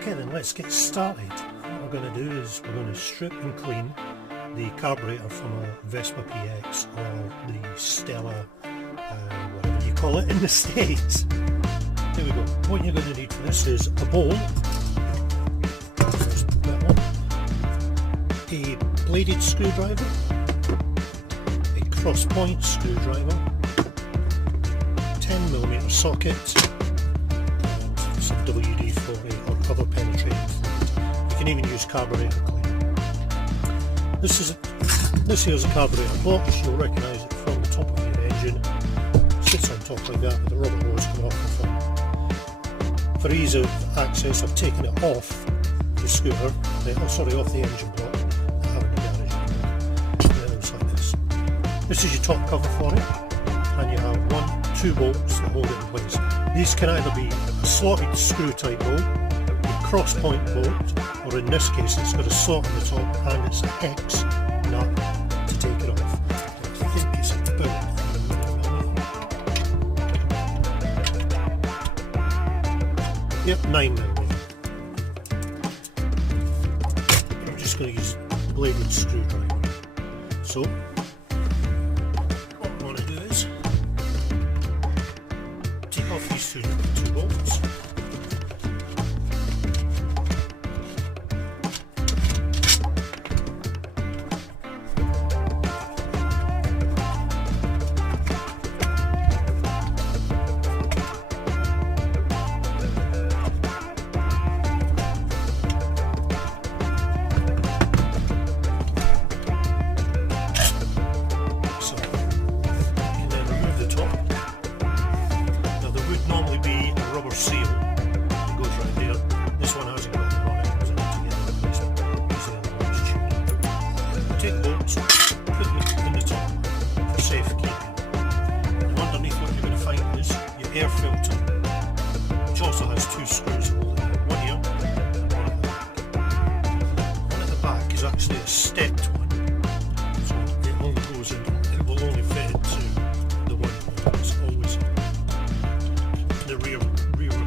Okay then, let's get started. What we're going to do is we're going to strip and clean the carburetor from a Vespa PX or the Stella, whatever you call it in the States. Here we go. What you're going to need for this is a bowl, a bladed screwdriver, a cross point screwdriver, 10mm socket, and some WD-40 or other penetrating fluid. You can even use carburetor cleaner. This here is a carburetor box. You'll recognise it from the top of your engine. It sits on top like that with a rubber hose coming off the front. For ease of access, I've taken it off the scooter, off the engine block. I have it in the garage. It looks like this. This is your top cover for it, and you have two bolts that hold it in place. These can either be a slotted screw type bolt, a cross point bolt, or in this case it's got a slot on the top and it's a hex nut to take it off. I think it's about 9mm. I'm just going to use a bladed screwdriver. So what I want to do is take off these two bolts. Seal that goes right there. This one hasn't got them on it because I need to get it replaced because the other one's tuned. Take the bolts, put them in the top for safekeeping. And underneath what you're going to find is your air filter, which also has two screws holding it. One here and one at the back. One at the back is actually a stepped one, so it only goes in, it will only fit into the one that's always the rear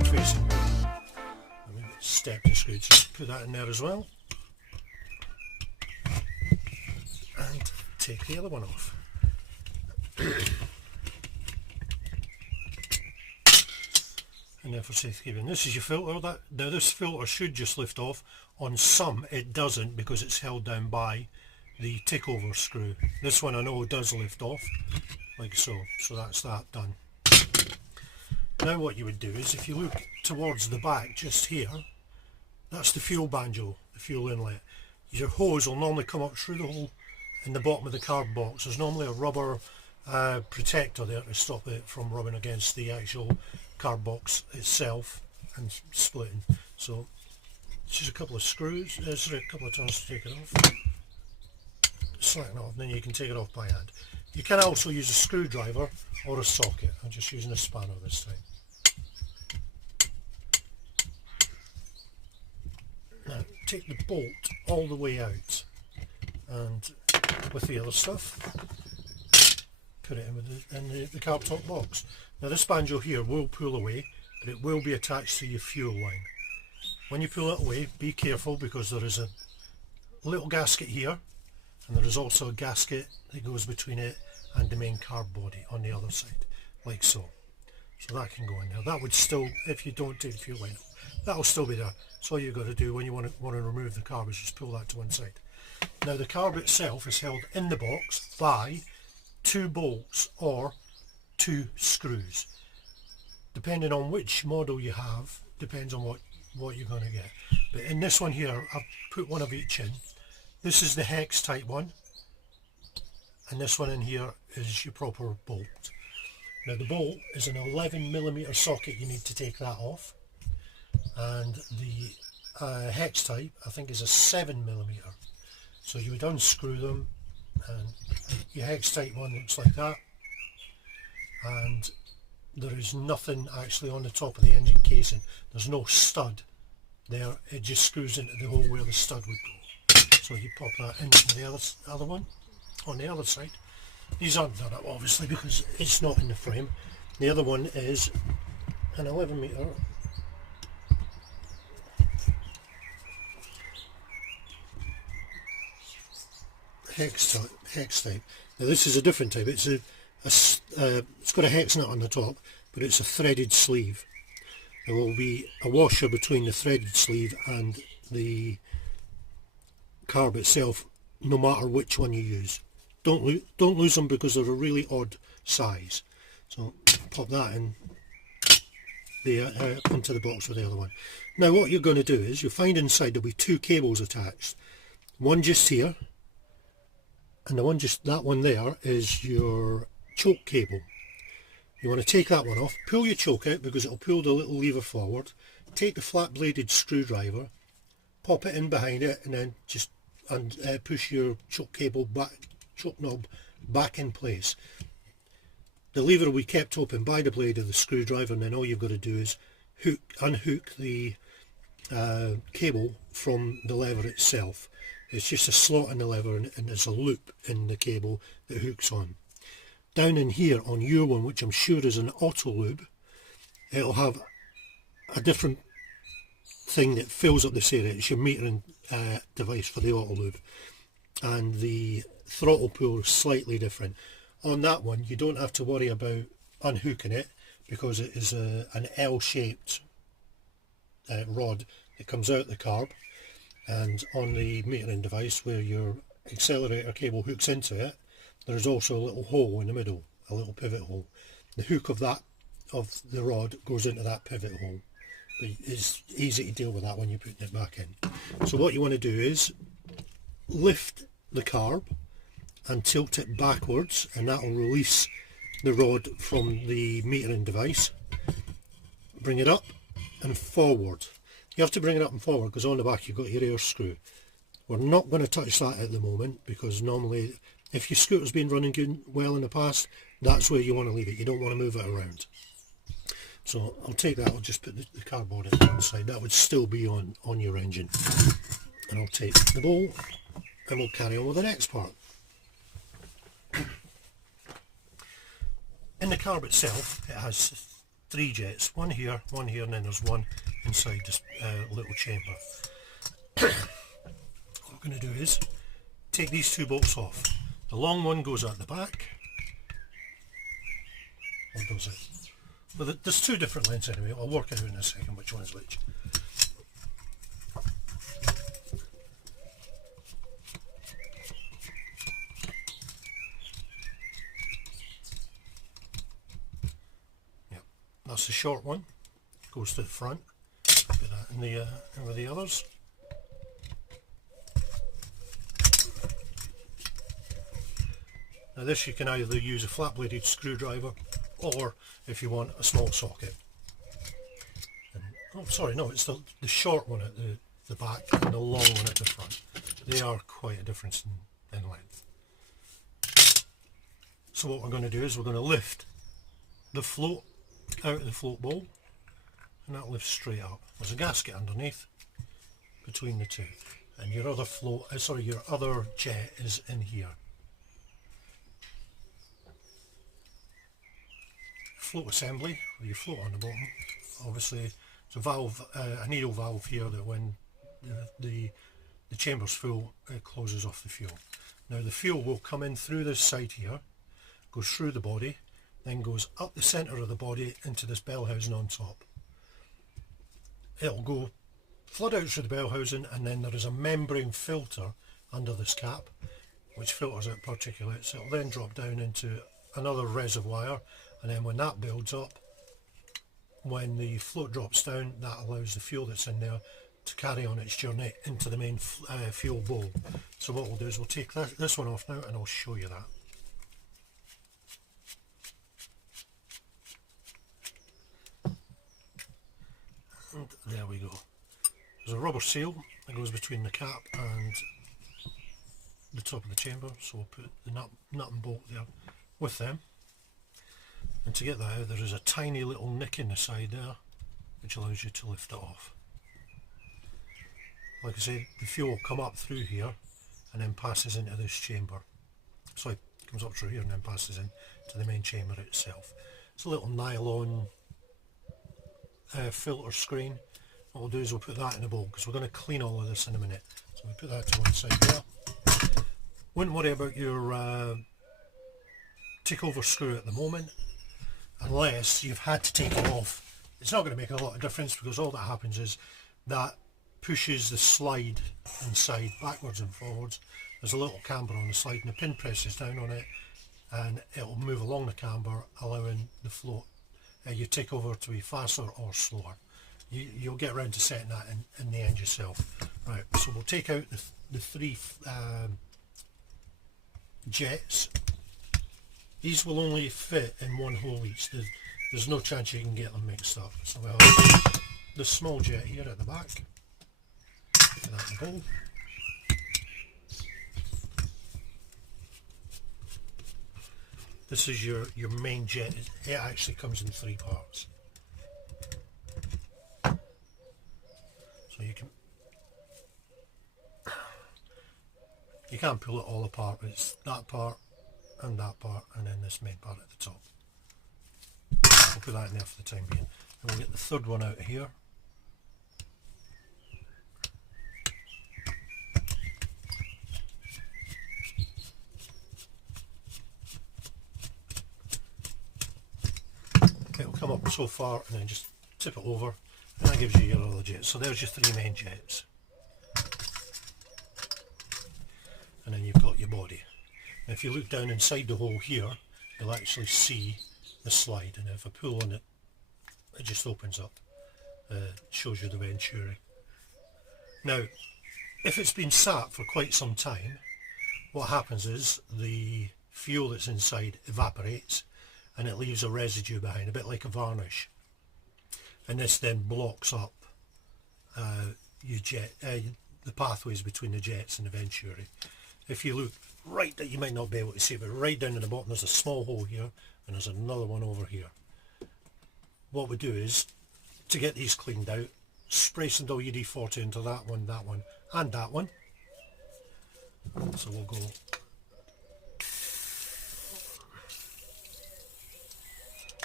facing way. I mean, it's stepped and screwed, so put that in there as well. And take the other one off. And then for safekeeping, this is your filter. Now this filter should just lift off. On some it doesn't because it's held down by the tick over screw. This one I know does lift off, like so. So that's that done. Now what you would do is, if you look towards the back just here, that's the fuel banjo, the fuel inlet. Your hose will normally come up through the hole in the bottom of the carb box. There's normally a rubber protector there to stop it from rubbing against the actual carb box itself and splitting. So it's just a couple of screws, there's a couple of turns to take it off. Slacken off, and then you can take it off by hand. You can also use a screwdriver or a socket. I'm just using a spanner this time. Now take the bolt all the way out, and with the other stuff put it in the carb top box. Now this banjo here will pull away, but it will be attached to your fuel line. When you pull it away, be careful because there is a little gasket here, and there is also a gasket that goes between it and the main carb body on the other side, like so. So that can go in there. That would still, if you don't take the fuel line off, that will still be there. So all you've got to do when you want to remove the carb is just pull that to one side. Now the carb itself is held in the box by two bolts or two screws. Depending on which model you have, depends on what you're going to get. But in this one here, I've put one of each in. This is the hex type one, and this one in here is your proper bolt. Now the bolt is an 11mm socket, you need to take that off, and the hex type I think is a 7mm. So you would unscrew them, and your hex type one looks like that, and there is nothing actually on the top of the engine casing. There's no stud there, it just screws into the hole where the stud would go. So you pop that into the other one on the other side. These aren't done up obviously because it's not in the frame. The other one is an 11mm hex type. Now this is a different type. It's it's got a hex nut on the top, but it's a threaded sleeve. There will be a washer between the threaded sleeve and the carb itself, no matter which one you use. Don't lose them because they're a really odd size. So pop that in into the box with the other one. Now what you're going to do is you'll find inside there'll be two cables attached. One just here, and the one just that one there is your choke cable. You want to take that one off, pull your choke out because it'll pull the little lever forward, take the flat bladed screwdriver, pop it in behind it, and then just push your choke cable back, choke knob back in place. The lever will be kept open by the blade of the screwdriver, and then all you've got to do is unhook the cable from the lever itself. It's just a slot in the lever, and there's a loop in the cable that hooks on. Down in here on your one, which I'm sure is an auto lube, it'll have a different thing that fills up this area. It's your metering device for the auto lube, and the throttle pull is slightly different. On that one you don't have to worry about unhooking it because it is an L-shaped rod that comes out the carb, and on the metering device where your accelerator cable hooks into it, there is also a little hole in the middle, a little pivot hole. The hook of the rod goes into that pivot hole, but it's easy to deal with that when you're putting it back in. So what you want to do is lift the carb and tilt it backwards, and that will release the rod from the metering device. Bring it up and forward. You have to bring it up and forward because on the back you've got your air screw. We're not going to touch that at the moment because normally if your scooter's been running good, well in the past, that's where you want to leave it. You don't want to move it around. So I'll take that, I'll just put the cardboard at one side. That would still be on your engine. And I'll take the bowl and we'll carry on with the next part. In the carb itself, it has 3 jets, one here, and then there's one inside this little chamber. What we're going to do is take these 2 bolts off. The long one goes at the back. Or does it? Well, there's 2 different lengths anyway. I'll work it out in a second which one's which. Yep, that's the short one. Goes to the front. Put that in with the others. Now this you can either use a flat bladed screwdriver or if you want a small socket. And, oh sorry, no, it's the short one at the back and the long one at the front. They are quite a difference in length. So what we're going to do is we're going to lift the float out of the float bowl, and that lifts straight up. There's a gasket underneath between the two, and your other your other jet is in here. Float assembly, with your float on the bottom. Obviously it's a valve, a needle valve here that when the chamber's full, it closes off the fuel. Now the fuel will come in through this side here, goes through the body, then goes up the centre of the body into this bell housing on top. It'll go flood out through the bell housing, and then there is a membrane filter under this cap which filters out particulates. It'll then drop down into another reservoir, and then when that builds up, when the float drops down, that allows the fuel that's in there to carry on its journey into the main fuel bowl. So what we'll do is we'll take this one off now and I'll show you that. And there we go. There's a rubber seal that goes between the cap and the top of the chamber, so we'll put the nut and bolt there with them. And to get that out, there is a tiny little nick in the side there which allows you to lift it off. Like I said, the fuel will come up through here and then passes into this chamber. So it comes up through here and then passes in to the main chamber itself. It's a little nylon filter screen. What we'll do is we'll put that in a bowl because we're going to clean all of this in a minute. So we put that to one side there. Wouldn't worry about your takeover screw at the moment, unless you've had to take it off. It's not going to make a lot of difference, because all that happens is that pushes the slide inside backwards and forwards. There's a little camber on the slide, and the pin presses down on it and it'll move along the camber, allowing the float, your takeover, to be faster or slower. You'll get around to setting that in the end yourself. Right, so we'll take out the three jets. These will only fit in one hole each. There's no chance you can get them mixed up. So we'll have the small jet here at the back. Put that in the bowl. This is your main jet. It actually comes in 3 parts. So you can't pull it all apart. It's that part and then this main part at the top. We'll put that in there for the time being. And we'll get the third one out of here. It'll come up so far and then just tip it over, and that gives you your other jets. So there's your 3 main jets. And then you've got your body. And if you look down inside the hole here, you'll actually see the slide, and if I pull on it, it just opens up. Shows you the venturi. Now, if it's been sat for quite some time, what happens is the fuel that's inside evaporates, and it leaves a residue behind, a bit like a varnish. And this then blocks up the pathways between the jets and the venturi. If you look right, you might not be able to see, but right down at the bottom there's a small hole here, and there's another one over here. What we do is, to get these cleaned out, spray some WD-40 into that one, and that one. So we'll go.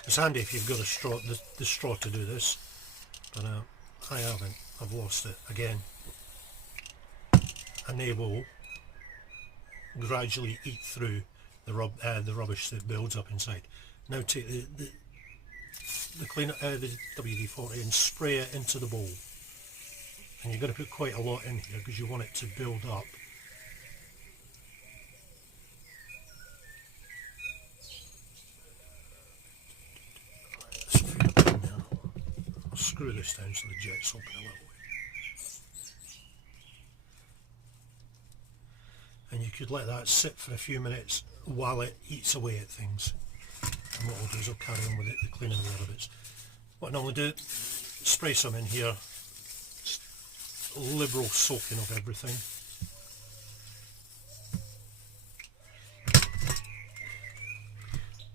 It's handy if you've got a straw, the straw to do this, but I haven't. I've lost it again. And they will gradually eat through the rubbish that builds up inside. Now take the WD-40 and spray it into the bowl. And you're going to put quite a lot in here because you want it to build up. I'll screw this down so the jets open a little bit. And you could let that sit for a few minutes while it eats away at things. And what we'll do is I'll carry on with it, the cleaning the other bits. What I normally do, spray some in here, just a liberal soaking of everything.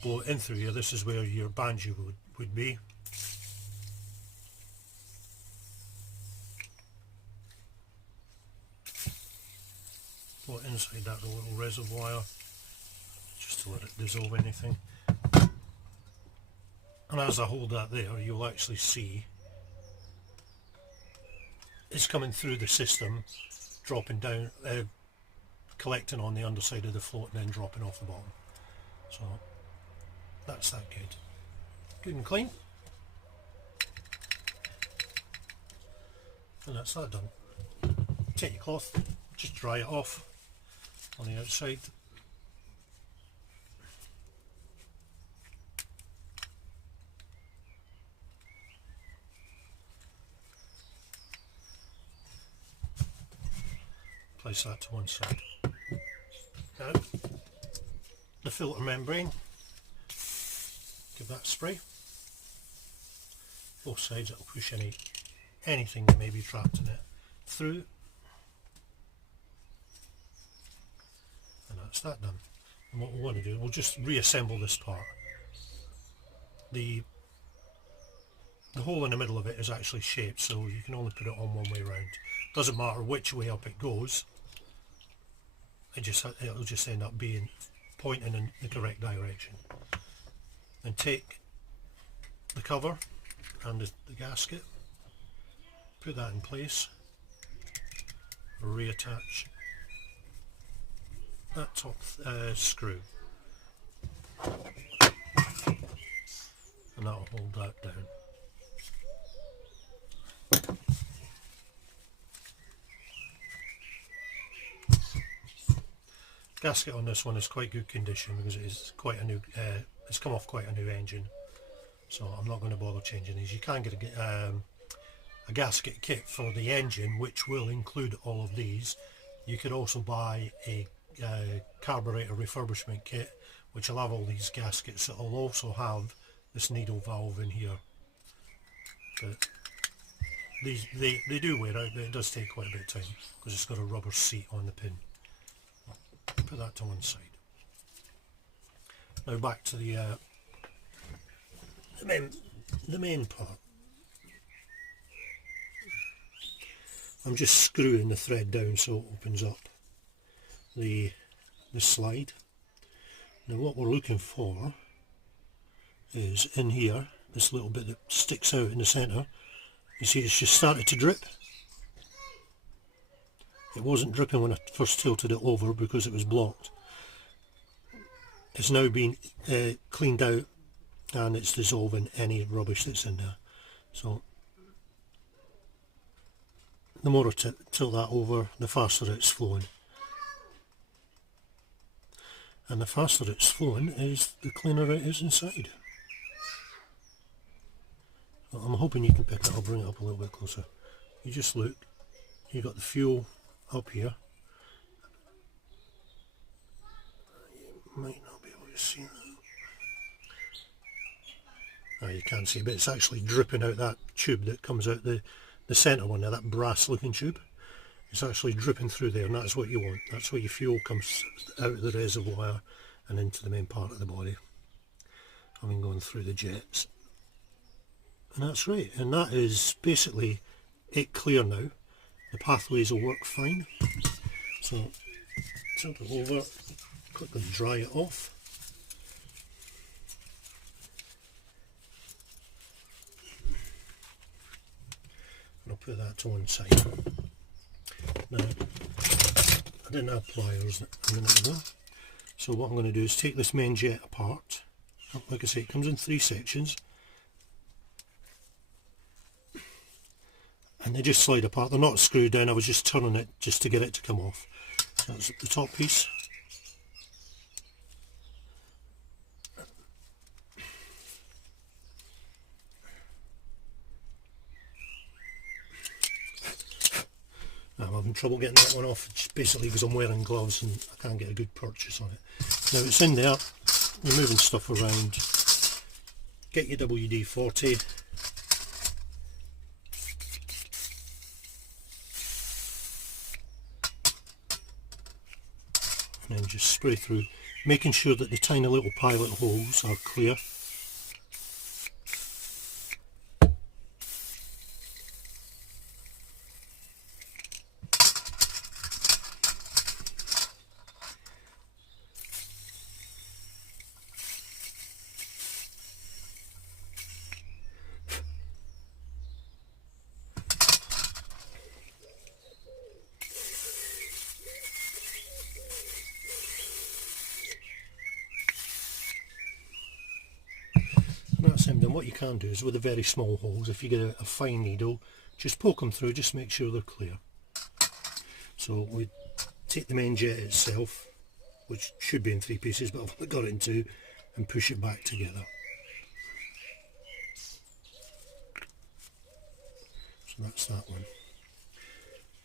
Blow it in through here. This is where your banjo would be. Blow it inside that little reservoir, just to let it dissolve anything. And as I hold that there, you'll actually see it's coming through the system, dropping down, collecting on the underside of the float and then dropping off the bottom. So that's that good. Good and clean. And that's that done. Take your cloth, just dry it off on the outside. Place that to one side. Now, the filter membrane, give that a spray. Both sides, it'll push anything that may be trapped in it through. And that's that done. And what we want to do, we'll just reassemble this part. The hole in the middle of it is actually shaped, so you can only put it on one way round. Doesn't matter which way up it goes, it'll just end up being pointing in the correct direction. Then take the cover and the gasket, put that in place, reattach that top screw, and that'll hold that down. Gasket on this one is quite good condition because it is quite a new, it's come off quite a new engine, so I'm not going to bother changing these. You can get a gasket kit for the engine which will include all of these. You could also buy a Karburator refurbishment kit which will have all these gaskets. It will also have this needle valve in here. But these they do wear out, but it does take quite a bit of time because it's got a rubber seat on the pin. Put that to one side. Now back to the main part. I'm just screwing the thread down so it opens up the slide. Now what we're looking for is in here, this little bit that sticks out in the centre. You see it's just started to drip. It wasn't dripping when I first tilted it over because it was blocked. It's now been cleaned out and it's dissolving any rubbish that's in there. So the more I tilt that over, the faster it's flowing. And the faster it's flowing is the cleaner it is inside. So I'm hoping you can pick it. I'll bring it up a little bit closer. You just look, you've got the fuel up here. You might not be able to see that. You can't see, but it's actually dripping out that tube that comes out the centre one there, that brass looking tube. It's actually dripping through there, and that's what you want. That's where your fuel comes out of the reservoir and into the main part of the body, having gone through the jets. And that's right, and that is basically it clear now. The pathways will work fine. So tilt it over, quickly dry it off. And I'll put that to one side. Now, I didn't have pliers a minute ago, so what I'm going to do is take this main jet apart. Like I say, it comes in 3 sections. And they just slide apart. They're not screwed down, I was just turning it just to get it to come off. So that's the top piece. I'm having trouble getting that one off, just basically because I'm wearing gloves and I can't get a good purchase on it. Now it's in there, you're moving stuff around. Get your WD-40. And then just spray through, making sure that the tiny little pilot holes are clear. That's him done. What you can do is with the very small holes, if you get a fine needle, just poke them through, just make sure they're clear. So we take the main jet itself, which should be in 3 pieces, but I've got it in 2, and push it back together. So that's that one.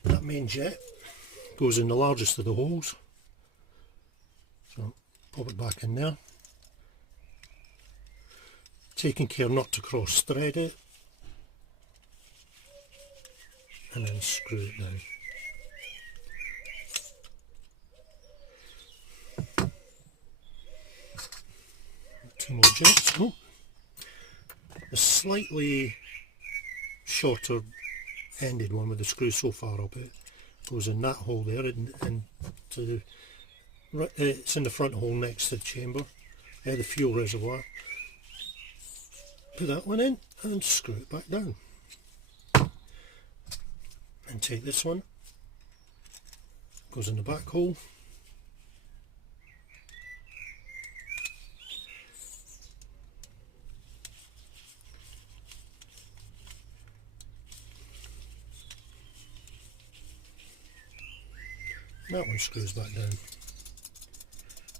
That main jet goes in the largest of the holes. So pop it back in there. Taking care not to cross thread it, and then screw it down. 2 more jets. Oh, a slightly shorter ended one with the screw so far up it goes in that hole there, and to the, it's in the front hole next to the chamber, the fuel reservoir. Put that one in and screw it back down. And take this one, goes in the back hole, that one screws back down.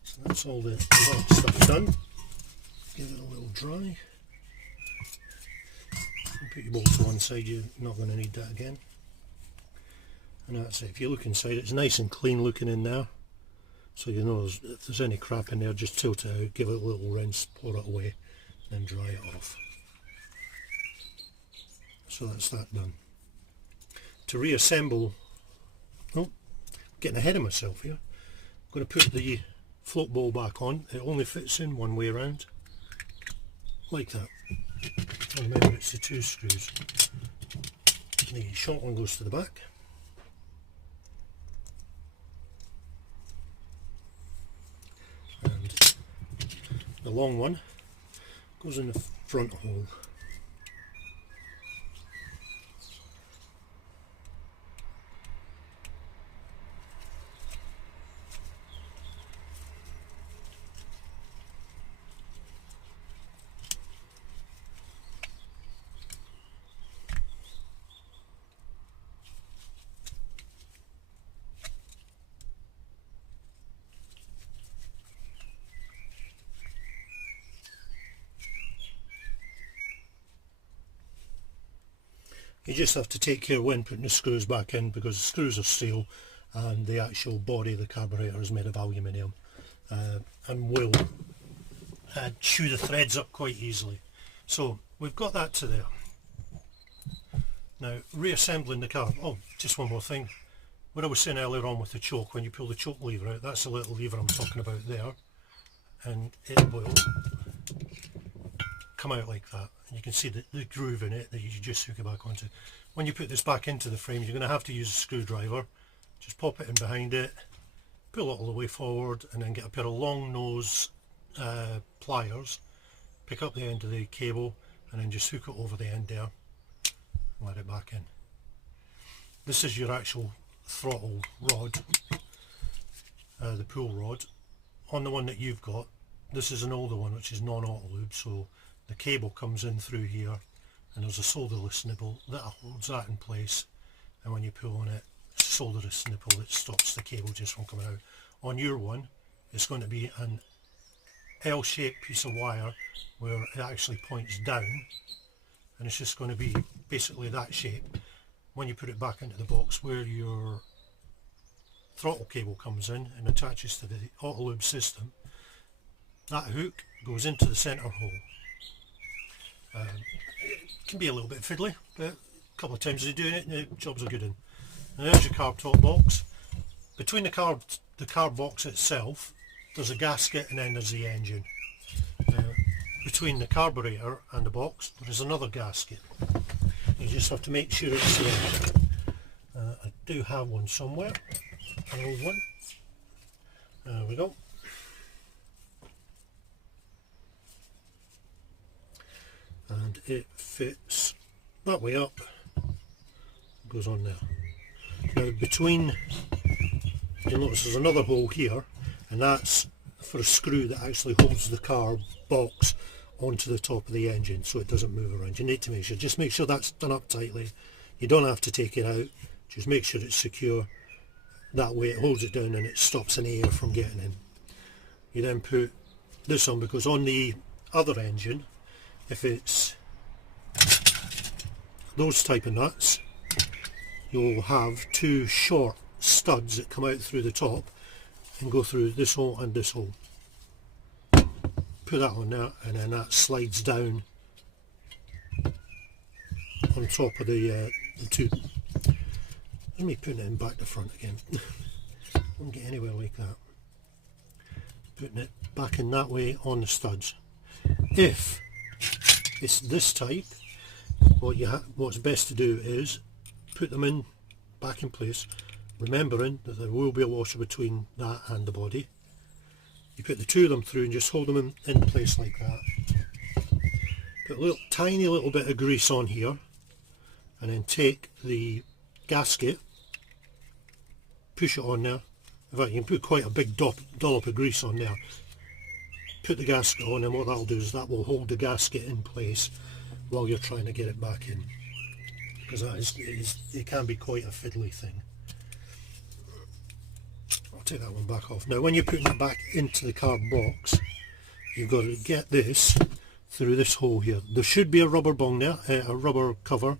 So that's all the stuff done. Give it a little dry. Put your bolts to one side, you're not going to need that again. And that's it. If you look inside, it's nice and clean looking in there. So you know if there's any crap in there, just tilt it out, give it a little rinse, pour it away, then dry it off. So that's that done. To reassemble, oh, getting ahead of myself here. I'm going to put the float bowl back on. It only fits in one way around, like that. And remember, it's the 2 screws. The short one goes to the back. And the long one goes in the front hole. You just have to take care when putting the screws back in, because the screws are steel and the actual body of the carburetor is made of aluminium and will chew the threads up quite easily. So we've got that to there. Now reassembling the carb. Oh, just one more thing. What I was saying earlier on with the choke, when you pull the choke lever out, that's the little lever I'm talking about there, and it will come out like that. And you can see the groove in it that you just hook it back onto. When you put this back into the frame, you're going to have to use a screwdriver. Just pop it in behind it, pull it all the way forward, and then get a pair of long nose pliers, pick up the end of the cable, and then just hook it over the end there and let it back in. This is your actual throttle rod, the pull rod. On the one that you've got, this is an older one which is non-auto lube, so the cable comes in through here and there's a solderless nipple that holds that in place, and when you pull on it, it's a solderless nipple that stops the cable just from coming out. On your one, it's going to be an L-shaped piece of wire where it actually points down, and it's just going to be basically that shape. When you put it back into the box, where your throttle cable comes in and attaches to the auto lube system, that hook goes into the centre hole. It can be a little bit fiddly, but a couple of times you're doing it and the jobs are good in. And there's your carb top box. Between the carb box itself, there's a gasket, and then there's the engine. Between the carburetor and the box, there is another gasket. You just have to make sure it's there. I do have one somewhere, an old one. There we go. And it fits that way up, goes on there. Now between, you'll notice there's another hole here, and that's for a screw that actually holds the carb box onto the top of the engine so it doesn't move around. You need to just make sure that's done up tightly. You don't have to take it out, just make sure it's secure. That way it holds it down and it stops any air from getting in. You then put this on, because on the other engine, if it's those type of nuts, you'll have 2 short studs that come out through the top and go through this hole and this hole. Put that on there, and then that slides down on top of the 2. Let me put it in back to front again. Won't get anywhere like that. Putting it back in that way on the studs. If it's this type, what's best to do is put them in back in place, remembering that there will be a washer between that and the body. You put the 2 of them through and just hold them in place like that. Put a tiny little bit of grease on here, and then take the gasket, push it on there. In fact, you can put quite a big dollop of grease on there. Put the gasket on, and what that'll do is that will hold the gasket in place while you're trying to get it back in, because it can be quite a fiddly thing. take that one back off. Now when you're putting it back into the carb box, you've got to get this through this hole here. There should be a rubber bung there, a rubber cover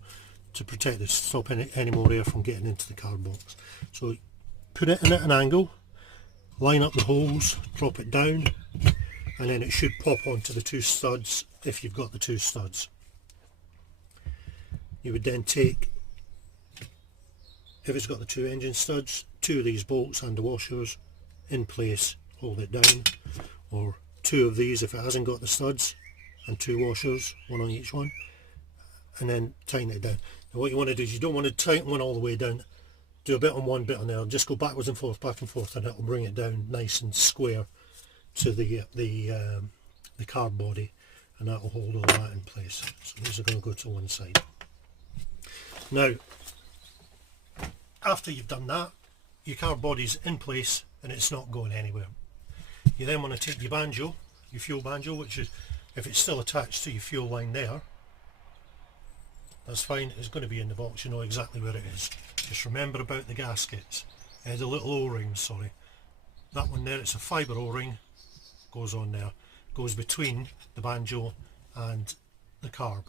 to protect this, stop any more air from getting into the carb box. So put it in at an angle, line up the holes, drop it down, and then it should pop onto the two studs if you've got the two studs. You would then take, if it's got the two engine studs, two of these bolts and the washers in place, hold it down, or two of these if it hasn't got the studs, and two washers, one on each one, and then tighten it down. Now what you want to do is you don't want to tighten one all the way down. Do a bit on one, bit on the other, just go backwards and forth, back and forth, and it'll bring it down nice and square to the carb body, and that will hold all that in place. So these are going to go to one side. Now after you've done that, your carb body's in place and it's not going anywhere. You then want to take your banjo, your fuel banjo, which is, if it's still attached to your fuel line there, that's fine, it's going to be in the box, you know exactly where it is. Just remember about the gaskets, the little O-rings, sorry. That one there, it's a fibre O-ring, goes on there, goes between the banjo and the carb.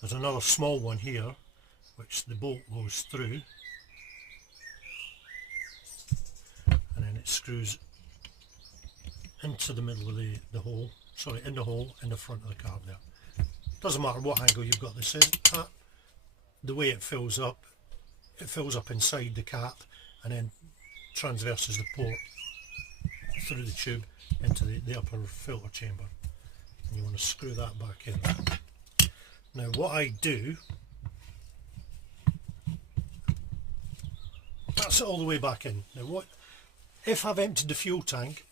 There's another small one here, which the bolt goes through, and then it screws into the middle of the hole, sorry, in the hole in the front of the carb there. Doesn't matter what angle you've got this in at, the way it fills up inside the cap and then transverses the port through the tube into the upper filter chamber, and you want to screw that back in. Now what I do, that's it all the way back in. Now if I've emptied the fuel tank,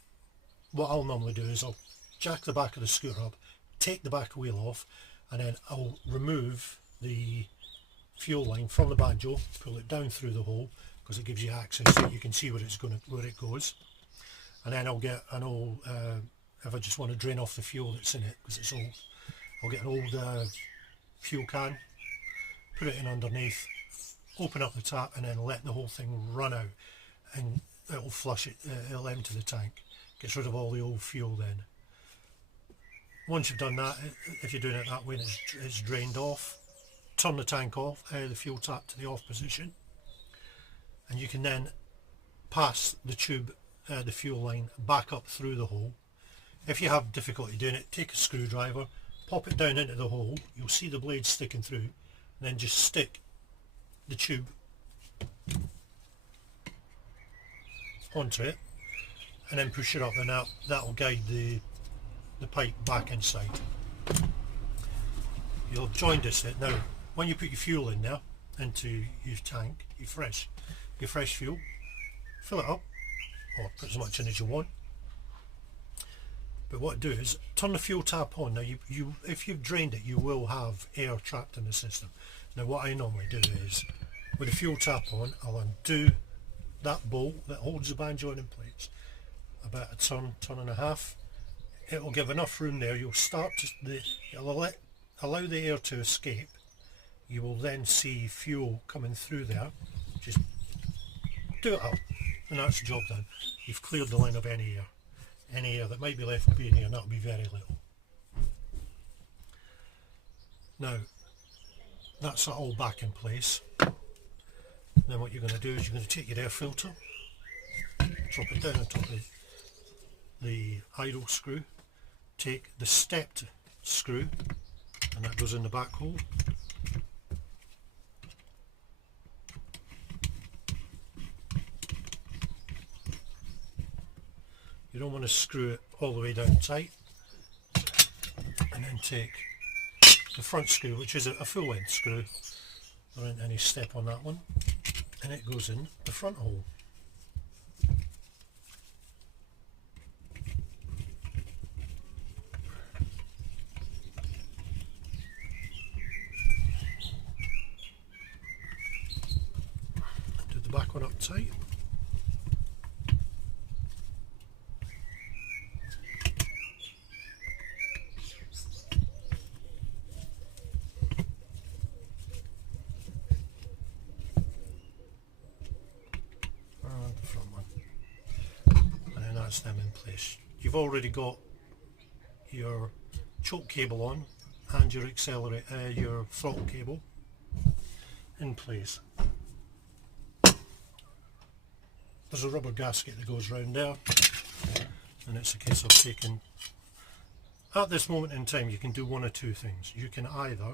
what I'll normally do is I'll jack the back of the scooter up, take the back wheel off, and then I'll remove the fuel line from the banjo, pull it down through the hole because it gives you access so you can see where it goes, and then I'll get an old, if I just want to drain off the fuel that's in it because it's old, I'll get an old fuel can, put it in underneath, open up the tap, and then let the whole thing run out, and it'll flush it, it'll empty the tank, gets rid of all the old fuel then. Once you've done that, if you're doing it that way and it's drained off, turn the tank off, the fuel tap to the off position, and you can then pass the tube, the fuel line back up through the hole. If you have difficulty doing it, take a screwdriver, pop it down into the hole, you'll see the blade sticking through, and then just stick the tube onto it and then push it up, and that'll guide the pipe back inside. You'll join this it. Now when you put your fuel in there into your tank, your fresh fuel, fill it up or put as much in as you want, but what do is turn the fuel tap on. Now if you've drained it, you will have air trapped in the system. Now what I normally do is, with the fuel tap on, I'll undo that bolt that holds the banjo in place about a turn and a half. It will give enough room there. You'll start to it'll allow the air to escape. You will then see fuel coming through there. Just do it up, and that's the job done. You've cleared the line of any air that might be left being here, and that'll be very little. Now that's all back in place. Then what you're going to do is you're going to take your air filter, drop it down on top of the idle screw, take the stepped screw, and that goes in the back hole. You don't want to screw it all the way down tight, and then take the front screw, which is a full length screw, there isn't any step on that one, and it goes in the front hole. Do the back one up tight. that's them in place. You've already got your choke cable on and your accelerator, your throttle cable in place. There's a rubber gasket that goes round there, and it's a case of taking, at this moment in time you can do one of two things. You can either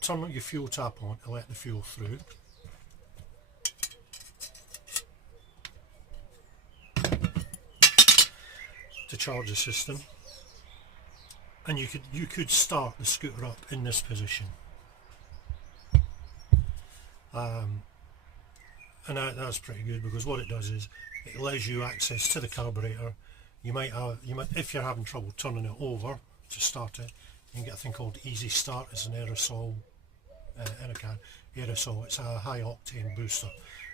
turn your fuel tap on to let the fuel through, to charge the system, and you could start the scooter up in this position, and that's pretty good, because what it does is it allows you access to the carburetor. You might if you're having trouble turning it over to start it, you can get a thing called Easy Start. It's an aerosol aerosol. It's a high octane booster,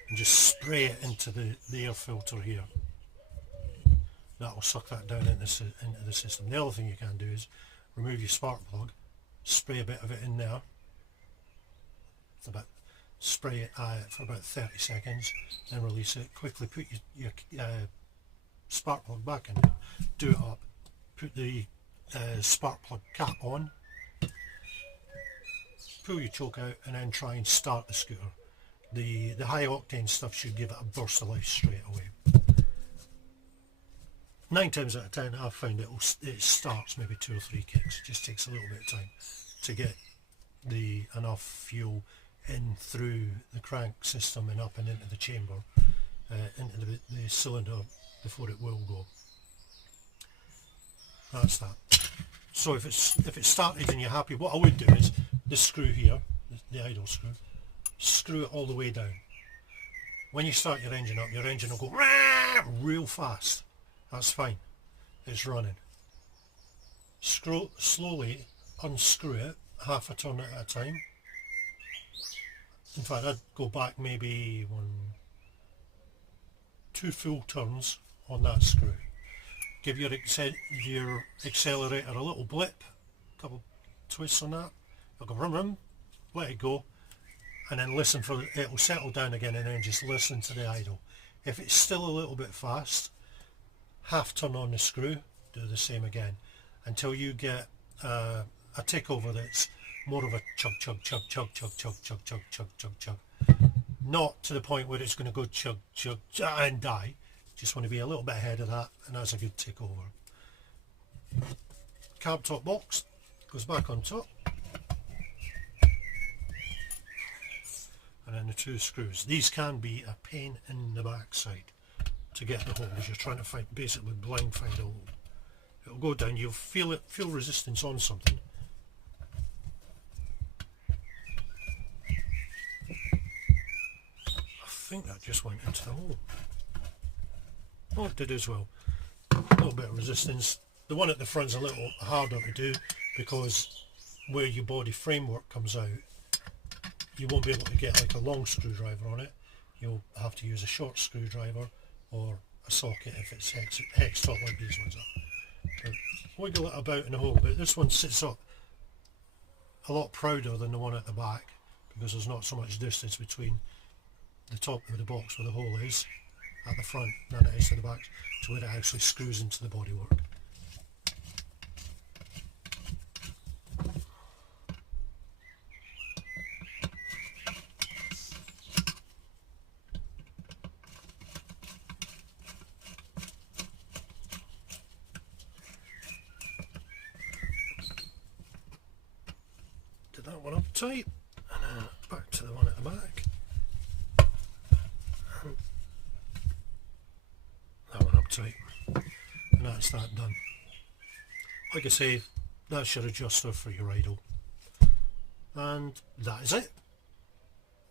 and just spray it into the air filter here. That will suck that down into the system. The other thing you can do is remove your spark plug, spray a bit of it in there. Spray it for about 30 seconds, then release it. Quickly put your spark plug back in, do it up, put the spark plug cap on, pull your choke out, and then try and start the scooter. The high octane stuff should give it a burst of life straight away. 9 times out of 10 I've found it starts maybe 2 or 3 kicks. It just takes a little bit of time to get enough fuel in through the crank system and up and into the chamber, into the cylinder before it will go. That's that. So if it's started and you're happy, what I would do is this screw here, the idle screw, screw it all the way down. When you start your engine up, your engine will go real fast. That's fine, it's running. Slowly unscrew it, half a turn at a time. In fact, I'd go back maybe 2 full turns on that screw. Give your accelerator a little blip, a couple twists on that. It'll go rum rum, let it go, and then listen for it. It'll settle down again, and then just listen to the idle. If it's still a little bit fast, half turn on the screw, do the same again until you get a tick over that's more of a chug chug chug chug chug chug chug chug chug chug chug. Not to the point where it's going to go chug chug and die. Just want to be a little bit ahead of that, and that's a good tick over. Carb top box goes back on top, and then the 2 screws. These can be a pain in the backside to get the hole, as you're trying to basically blind find a hole. It'll go down, you'll feel resistance on something. I think that just went into the hole. Oh, it did as well. A little bit of resistance. The one at the front's a little harder to do, because where your body framework comes out, you won't be able to get like a long screwdriver on it. You'll have to use a short screwdriver or a socket if it's hex top like these ones are. But wiggle it about in a whole bit. This one sits up a lot prouder than the one at the back, because there's not so much distance between the top of the box where the hole is at the front than it is to the back, to where it actually screws into the bodywork. Did that one up tight, and back to the one at the back. That one up tight, and that's that done. Like I say, that's your adjuster for your idle, and that is it.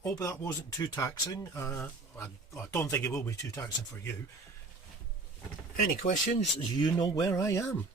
Hope that wasn't too taxing. I don't think it will be too taxing for you. Any questions? You know where I am.